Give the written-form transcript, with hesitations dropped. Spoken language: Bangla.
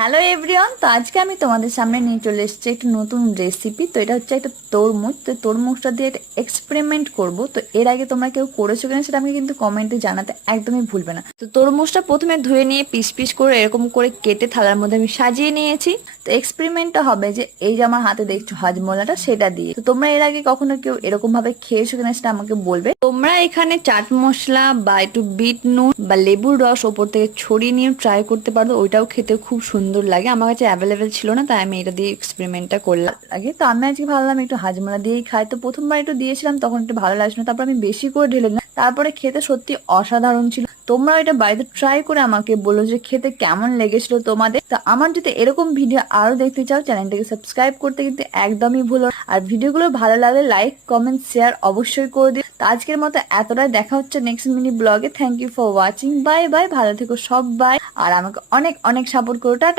হ্যালো এভরিওয়ান, তো আজকে আমি তোমাদের সামনে নিয়ে চলে এসেছি একটা নতুন রেসিপি। তো এটা হচ্ছে একটা তরমুজ। তো তরমুজটা দিয়ে একটা এক্সপেরিমেন্ট করব। তো এর আগে তোমরা কেউ করেছো কিনা সেটা আমাকে কিন্তু কমেন্টে জানাতে একদমই ভুলবে না। তো তরমুজটা প্রথমে ধুয়ে নিয়ে পিস পিস করে এরকম করে কেটে থালার মধ্যে আমি সাজিয়ে নিয়েছি। তো এক্সপেরিমেন্টটা হবে যে এই যে আমার হাতে দেখছো হাজমোলাটা, সেটা দিয়ে। তো তোমরা এর আগে কখনো কেউ এরকম ভাবে খেয়েছো কিনা সেটা আমাকে বলবে। তোমরা এখানে চাট মশলা বা একটু বিট নুন বা লেবুর রস ওপর থেকে ছড়িয়ে নিয়ে ট্রাই করতে পারো, ওইটাও খেতে খুব সুন্দর লাগে। আমার কাছে অ্যাভেলেবেল ছিল না, তাই আমি এটা দিয়ে এক্সপেরিমেন্টটা করলাম আগে। তো আমি আজকে ভাবলাম একটু হাজমোলা দিয়েই খাই। তো প্রথমবার একটু দিয়েছিলাম, তখন একটু ভালো লাগছিল, তারপর আমি বেশি করে ঢেলে নিলাম। তারপরে খেতে সত্যি অসাধারণ ছিল। তোমরা এটা বাড়িতে ট্রাই করে আমাকে বলো যে খেতে কেমন লেগেছিল তোমাদের। তো আমার যদি এরকম ভিডিও আরো দেখতে চাও, চ্যানেলটাকে সাবস্ক্রাইব করতে কিন্তু একদমই ভুলো না। আর ভিডিওগুলো ভালো লাগলে লাইক কমেন্ট শেয়ার অবশ্যই করে দিও। তো আজকের মতো এতটাই, দেখা হচ্ছে নেক্সট মিনি ব্লগে। Thank you for watching, bye bye, ভালো থেকো সব, বাই। আর আমাকে অনেক অনেক সাপোর্ট করো, টাটা।